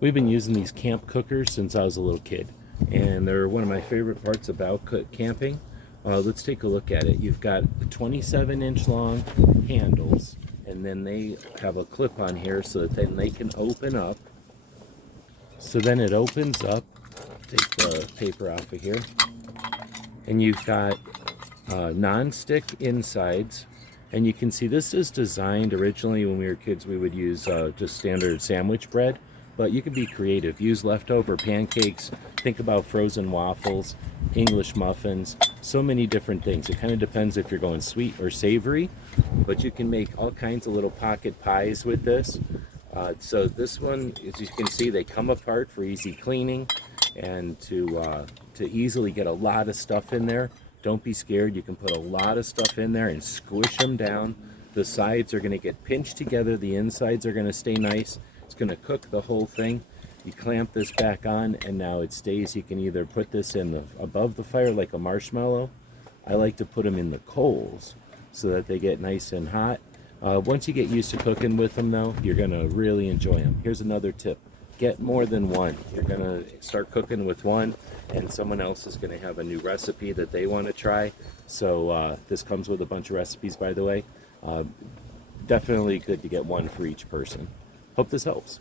We've been using these camp cookers since I was a little kid, and they're one of my favorite parts about camping. Let's take a look at it. You've got 27-inch long handles, and then they have a clip on here so that then they can open up. So then it opens up. Take the paper off of here, and you've got non-stick insides. And you can see this is designed originally when we were kids. We would use just standard sandwich bread, but you can be creative. Use leftover pancakes. Think about frozen waffles, English muffins, so many different things. It kind of depends if you're going sweet or savory, but you can make all kinds of little pocket pies with this. So this one, as you can see, they come apart for easy cleaning and to easily get a lot of stuff in there. Don't be scared. You can put a lot of stuff in there and squish them down. The sides are going to get pinched together. The insides are going to stay nice. It's going to cook the whole thing. You clamp this back on, and now it stays. You can either put this in above the fire like a marshmallow. I like to put them in the coals so that they get nice and hot. Once you get used to cooking with them, though, you're going to really enjoy them. Here's another tip. Get more than one. You're going to start cooking with one, and someone else is going to have a new recipe that they want to try. So this comes with a bunch of recipes, by the way. Definitely good to get one for each person. Hope this helps.